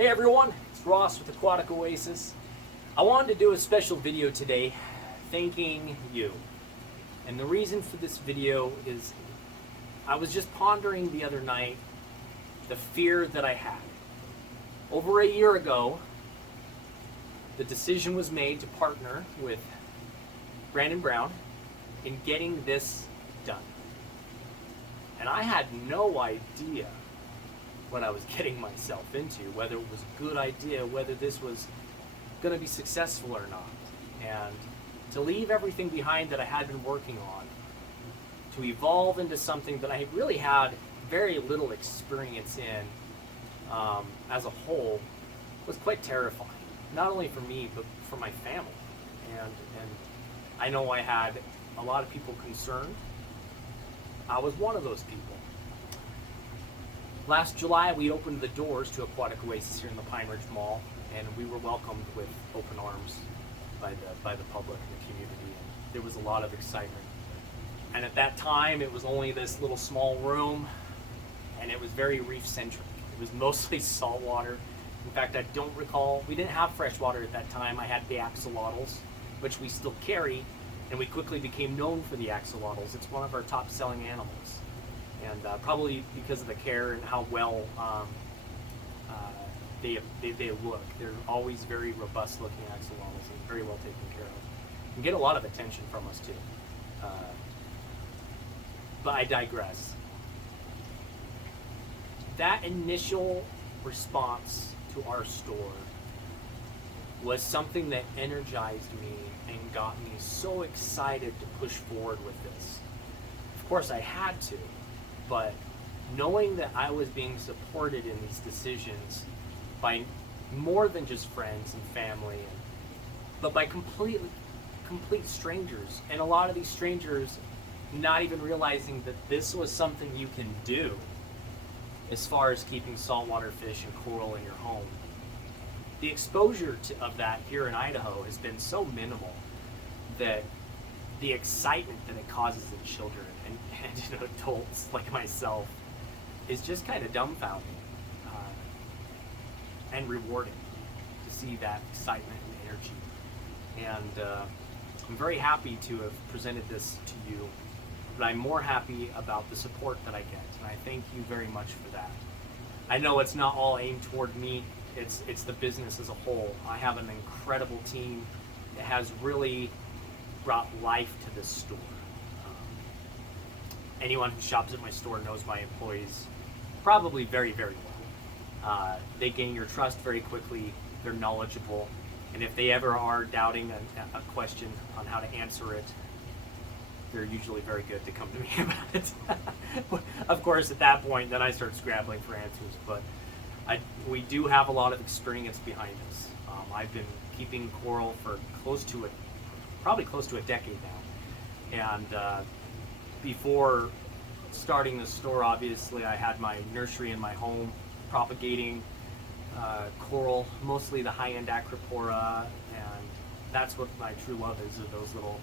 Hey everyone, it's Ross with Aquatic Oasis. I wanted to do a special video today thanking you. And the reason for this video is I was just pondering the other night the fear that I had. Over a year ago, the decision was made to partner with Brandon Brown in getting this done. And I had no idea what I was getting myself into, whether it was a good idea, whether this was going to be successful or not. And to leave everything behind that I had been working on, to evolve into something that I really had very little experience in as a whole, was quite terrifying. Not only for me, but for my family. And I know I had a lot of people concerned. I was one of those people. Last July, we opened the doors to Aquatic Oasis here in the Pine Ridge Mall, and we were welcomed with open arms by the public and the community. And there was a lot of excitement. And at that time, it was only this little small room, and it was very reef-centric. It was mostly saltwater. In fact, I don't recall, we didn't have freshwater at that time. I had the axolotls, which we still carry, and we quickly became known for the axolotls. It's one of our top-selling animals. And probably because of the care and how well they look. They're always very robust looking axolotls and very well taken care of. And get a lot of attention from us too. But I digress. That initial response to our store was something that energized me and got me so excited to push forward with this. Of course I had to. But knowing that I was being supported in these decisions by more than just friends and family, but by complete strangers, and a lot of these strangers not even realizing that this was something you can do as far as keeping saltwater fish and coral in your home. The exposure of that here in Idaho has been so minimal that the excitement that it causes in children and adults like myself is just kind of dumbfounding and rewarding to see that excitement and energy. And I'm very happy to have presented this to you, but I'm more happy about the support that I get, and I thank you very much for that. I know it's not all aimed toward me, it's the business as a whole. I have an incredible team that has really brought life to this store. Anyone who shops at my store knows my employees probably very, very well. They gain your trust very quickly, they're knowledgeable, and if they ever are doubting a question on how to answer it, they're usually very good to come to me about it. Of course, at that point, then I start scrambling for answers, but we do have a lot of experience behind us. I've been keeping coral for probably close to a decade now. And before starting the store, obviously, I had my nursery in my home propagating coral, mostly the high-end Acropora, and that's what my true love is, are those little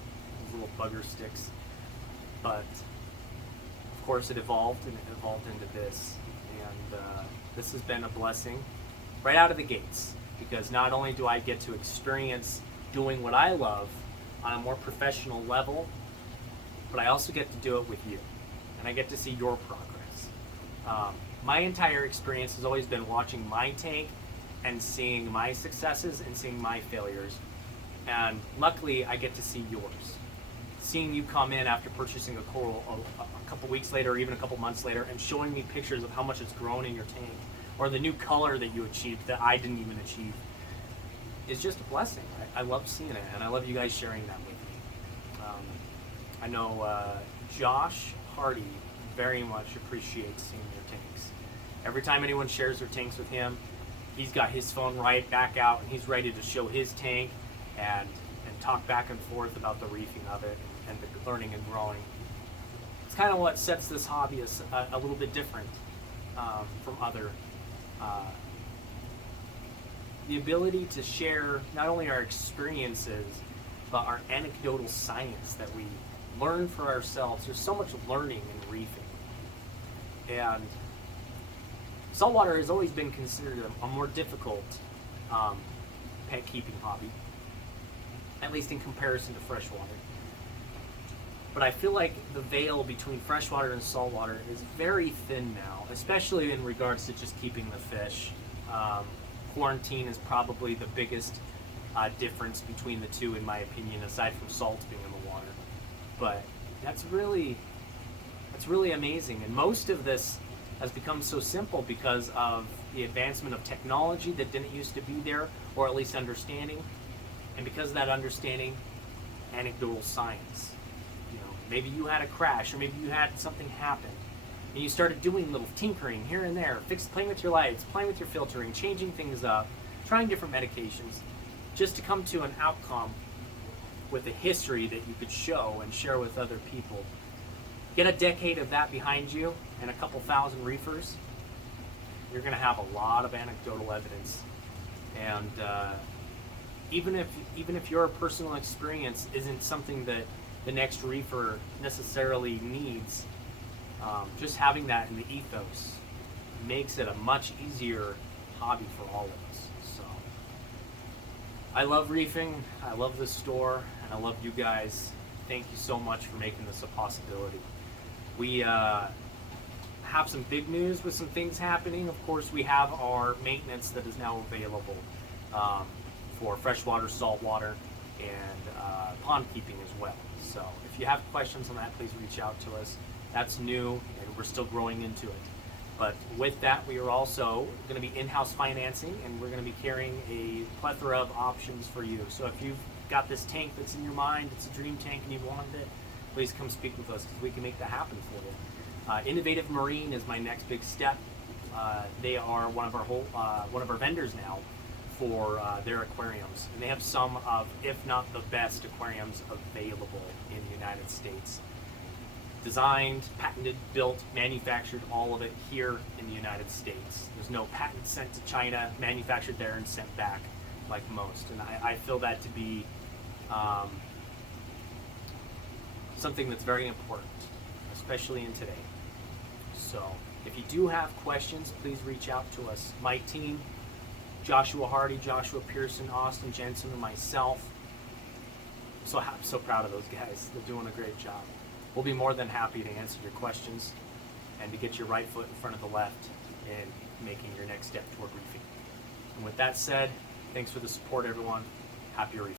bugger sticks. But of course it evolved, and it evolved into this. And this has been a blessing right out of the gates, because not only do I get to experience doing what I love on a more professional level, but I also get to do it with you, and I get to see your progress. My entire experience has always been watching my tank and seeing my successes and seeing my failures, and luckily I get to see yours. Seeing you come in after purchasing a coral a couple weeks later, or even a couple months later, and showing me pictures of how much it's grown in your tank, or the new color that you achieved that I didn't even achieve, is just a blessing. I love seeing it, and I love you guys sharing that with me. I know Josh Hardy very much appreciates seeing your tanks. Every time anyone shares their tanks with him, he's got his phone right back out, and he's ready to show his tank and talk back and forth about the reefing of it and the learning and growing. It's kind of what sets this hobby a little bit different from other. The ability to share not only our experiences, but our anecdotal science that we learn for ourselves. There's so much learning in reefing. And Saltwater has always been considered a more difficult pet keeping hobby, at least in comparison to freshwater. But I feel like the veil between freshwater and saltwater is very thin now, especially in regards to just keeping the fish. Quarantine is probably the biggest difference between the two, in my opinion, aside from salt being in the water. But that's really amazing. And most of this has become so simple because of the advancement of technology that didn't used to be there, or at least understanding. And because of that understanding, anecdotal science. You know, maybe you had a crash, or maybe you had something happen, and you started doing little tinkering here and there, playing with your lights, playing with your filtering, changing things up, trying different medications, just to come to an outcome with a history that you could show and share with other people. Get a decade of that behind you and a couple thousand reefers, you're going to have a lot of anecdotal evidence. And even if your personal experience isn't something that the next reefer necessarily needs, just having that in the ethos makes it a much easier hobby for all of us. So I love reefing, I love this store, and I love you guys. Thank you so much for making this a possibility. We have some big news with some things happening. Of course, we have our maintenance that is now available for freshwater, saltwater, and pond keeping as well. So if you have questions on that, please reach out to us. That's new, and we're still growing into it. But with that, we are also going to be in-house financing, and we're going to be carrying a plethora of options for you. So if you've got this tank that's in your mind, it's a dream tank, and you've wanted it, please come speak with us because we can make that happen for you. Innovative Marine is my next big step. They are one of our vendors now for their aquariums, and they have some of, if not the best, aquariums available in the United States. Designed, patented, built, manufactured, all of it here in the United States. There's no patent sent to China, manufactured there and sent back like most. And I feel that to be something that's very important, especially in today. So if you do have questions, please reach out to us. My team, Joshua Hardy, Joshua Pearson, Austin Jensen, and myself. I'm so proud of those guys. They're doing a great job. We'll be more than happy to answer your questions and to get your right foot in front of the left in making your next step toward reefing. And with that said, thanks for the support, everyone. Happy reefing.